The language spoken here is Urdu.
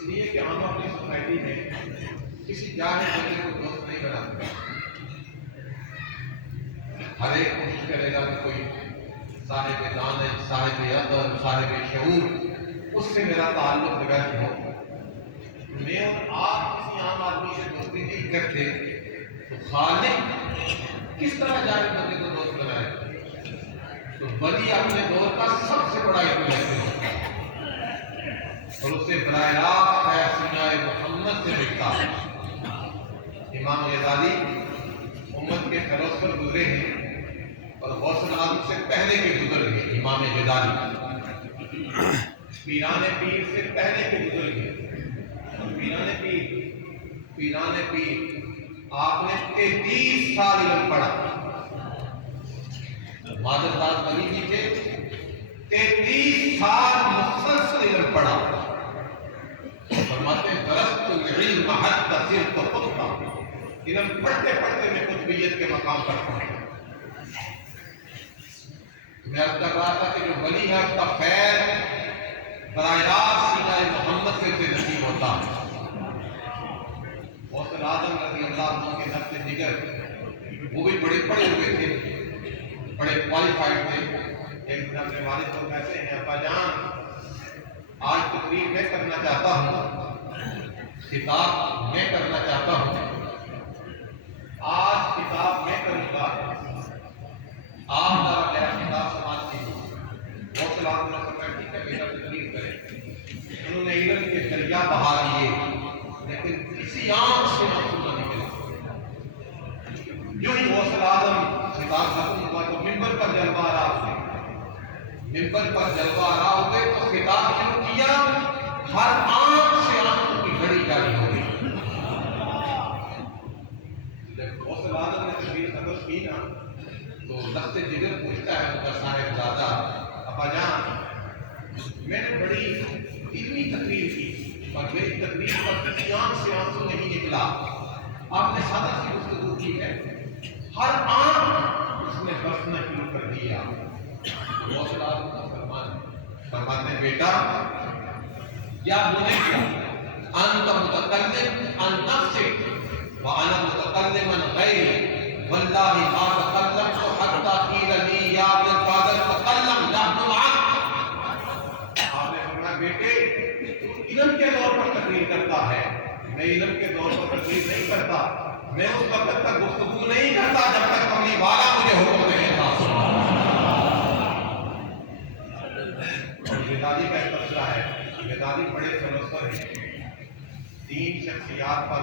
اس لیے کہ ہم اپنی سوسائٹی میں کسی جاہل بندے کو دوست نہیں بناتے. ہر ایک کوشش کرے گا کہ کوئی صاحب دانش، صاحب عقل، صاحب شعور، اس سے میرا تعلق بغیر ہو. میں اور آپ کسی عام آدمی سے دوستی نہیں کرتے تو خالق کس طرح جاہل بندے کو دوست بنائے؟ تو ولی اپنے دور کا سب سے بڑا انفلوئنسر ہوتا ہے اور اس سے براہ راست ہے سینہ محمد سے ملتا ہے. امام غزالی امت کے فیروز پر گزرے ہیں اور غوث اعظم سے پہلے کے گزر گئے. امام غزالی پیران پیر سے پہلے کے گزر گئے. پیران پیر آپ نے 33 سال علم پڑھا. مادر داد ولی جی کے 33 سال مسلسل علم پڑھا. فرماتے ہیں درست العلم حتی صرت خطبہ، علم پڑھتے پڑھتے میں قطبیت کے مقام پر پہنچا. میں عرض کر رہا تھا کہ جو ولی ہے اس کا خیر براہ راست سینہ محمد سے نصیب ہوتا ہے. غوث اعظم رضی اللہ عنہ کے نفس جگر وہ بھی بڑے پڑھے ہوئے تھے، بڑے کوالیفائڈ تھے. ایک دن اپنے والد کو کہتے ہیں ابا جان آج تقریر میں کرنا چاہتا ہوں، خطاب میں کرنا چاہتا ہوں، آج خطاب میں کروں گا، آپ ذرا میرا خطاب سماعت کیجیے. غوث اعظم نے فرمایا ٹھیک ہے بیٹا تقریر کریں. انہوں نے علم کے دریا بہا دیے لیکن کسی آنکھ سے آنسو نہ نکلا. جو ہی غوث اعظم خطاب ختم ہوا تو منبر پر جلوہ آرا ہوئے. منبر پر جلوہ آرا ہوئے تو خطاب شروع کیا، ہر آنکھ سے آنسو کی گھڑی جاری ہو گئی. جب غوث اعظم نے تقریر ختم کی نا تو نفس جگر پوچھتا ہے ان کا صاحب زادہ ابا جان میں نے بڑی علمی تقریر کی اور میری تقریر پر کسی آنکھ سے آنسو نہیں نکلا. آپ نے سادہ سی گفتگو کی ہے، ہر آنکھ اس نے برسنا شروع کر دیا. غوث اعظم کا فرماتے ہیں بیٹا یا بنیا انت متکلم عن نفسک وانا متکلم عن غیرک واللہ ما تکلمت حتی قیل لی یا ابن الفاضل تکلم نحن معک. آپ نے فرمایا بیٹے تو علم کے دور پر تقریر کرتا ہے، میں علم کے دور پر تقریر نہیں کرتا. میں اس وقت تک گفتگو نہیں کرتا جب تک کملی والا مجھے حکم نہیں تھا. اور غزالی کا ایک مسئلہ ہے، غزالی بڑے فلسفہ ہیں. 3 شخصیات پر